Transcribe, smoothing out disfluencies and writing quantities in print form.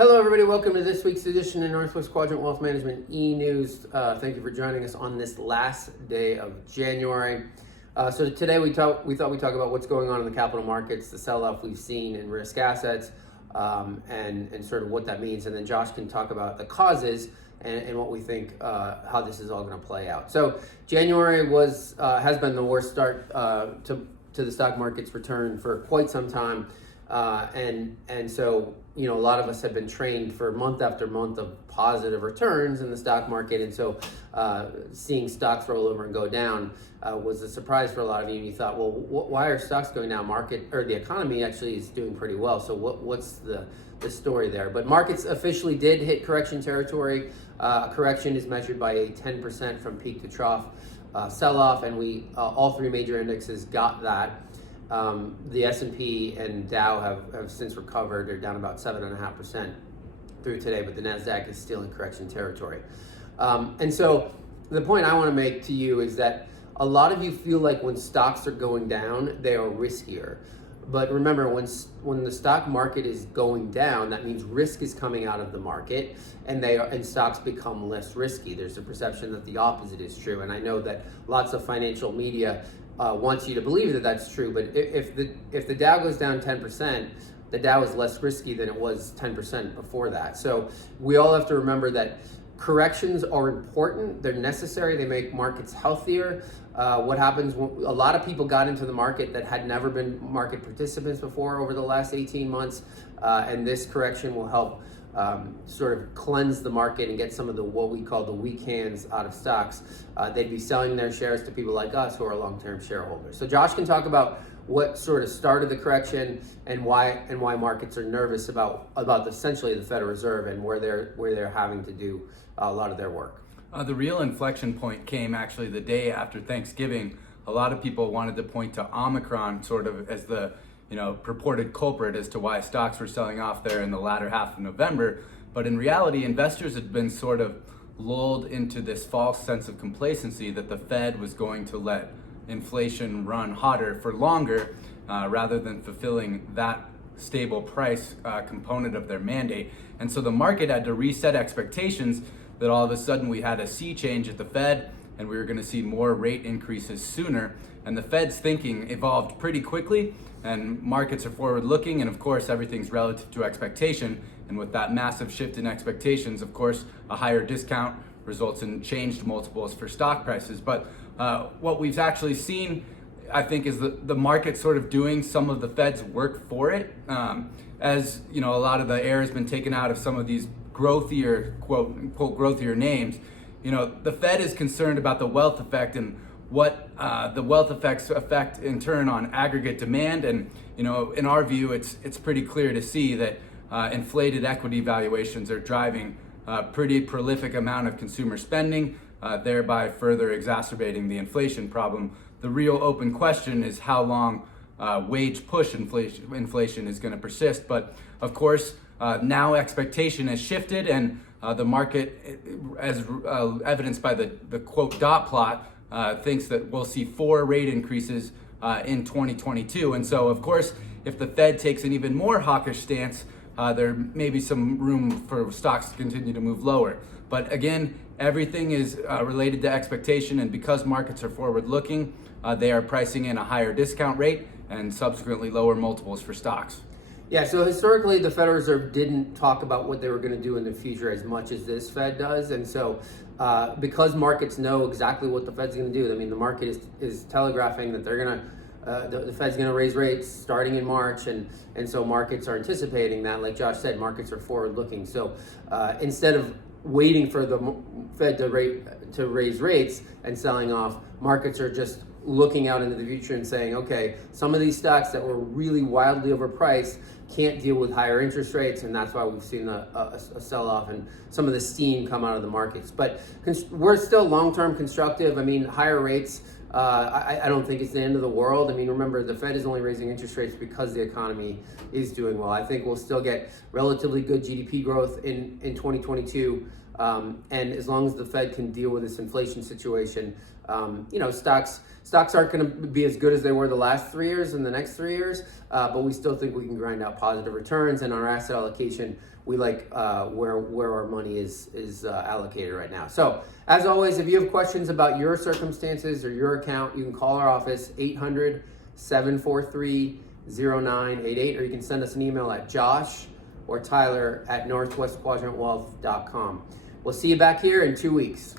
Hello, everybody. Welcome to this week's edition of Northwest Quadrant Wealth Management e-News. Thank you for joining us on this last day of January. So today we thought we'd talk about what's going on in the capital markets, the sell-off we've seen in risk assets, and sort of what that means. And then Josh can talk about the causes and what we think how this is all going to play out. So January has been the worst start to the stock market's return for quite some time. And so, a lot of us have been trained for month after month of positive returns in the stock market. And so seeing stocks roll over and go down was a surprise for a lot of you. And you thought, well, why are stocks going down? The economy actually is doing pretty well. So what's the story there? But markets officially did hit correction territory. Correction is measured by a 10% from peak to trough sell-off. And all three major indexes got that. The S&P and Dow have since recovered. They're down about 7.5% through today, but the NASDAQ is still in correction territory. And so the point I want to make to you is that a lot of you feel like when stocks are going down, they are riskier. But remember, when the stock market is going down, that means risk is coming out of the market, and stocks become less risky. There's a perception that the opposite is true, and I know that lots of financial media wants you to believe that that's true. But if the Dow goes down 10%, the Dow is less risky than it was 10% before that. So we all have to remember that corrections are important. They're necessary. They make markets healthier. What happens when a lot of people got into the market that had never been market participants before over the last 18 months, and this correction will help sort of cleanse the market and get some of what we call the weak hands out of stocks. They'd be selling their shares to people like us who are long-term shareholders. So Josh can talk about what sort of started the correction and why markets are nervous about essentially the Federal Reserve and where they're having to do a lot of their work. The real inflection point came actually the day after Thanksgiving. A lot of people wanted to point to Omicron sort of as the purported culprit as to why stocks were selling off there in the latter half of November. But in reality, investors had been sort of lulled into this false sense of complacency that the Fed was going to let inflation run hotter for longer rather than fulfilling that stable price component of their mandate. And so the market had to reset expectations that all of a sudden we had a sea change at the Fed and we were going to see more rate increases sooner. And the Fed's thinking evolved pretty quickly, and markets are forward looking, and of course everything's relative to expectation. And with that massive shift in expectations, of course, a higher discount results in changed multiples for stock prices. But what we've actually seen, I think, is the market sort of doing some of the Fed's work for it. As a lot of the air has been taken out of some of these growthier, quote unquote, growthier names. The Fed is concerned about the wealth effect and what the wealth effects affect in turn on aggregate demand. And in our view, it's pretty clear to see that inflated equity valuations are driving a pretty prolific amount of consumer spending, thereby further exacerbating the inflation problem. The real open question is how long wage push inflation is going to persist. But of course, now expectation has shifted, and the market, as evidenced by the quote dot plot, thinks that we'll see 4 rate increases in 2022. And so, of course, if the Fed takes an even more hawkish stance, there may be some room for stocks to continue to move lower. But again, everything is related to expectation, and because markets are forward-looking, they are pricing in a higher discount rate and subsequently lower multiples for stocks. Yeah, so historically, the Federal Reserve didn't talk about what they were going to do in the future as much as this Fed does. And so because markets know exactly what the Fed's going to do, I mean, the market is telegraphing that they're going to, the Fed's going to raise rates starting in March. And so markets are anticipating that. Like Josh said, markets are forward looking. So instead of waiting for the Fed to raise rates and selling off, markets are just looking out into the future and saying, okay, some of these stocks that were really wildly overpriced can't deal with higher interest rates, and that's why we've seen a sell-off and some of the steam come out of the markets. But we're still long-term constructive. I mean, higher rates, I don't think it's the end of the world. I mean, remember, the Fed is only raising interest rates because the economy is doing well. I think we'll still get relatively good GDP growth in 2022. And as long as the Fed can deal with this inflation situation, stocks aren't going to be as good as they were the last 3 years and the next 3 years, but we still think we can grind out positive returns. And our asset allocation, we like where our money is allocated right now. So as always, if you have questions about your circumstances or your account, you can call our office 800-743-0988, or you can send us an email at Josh or Tyler at northwestquadrantwealth.com. We'll see you back here in 2 weeks.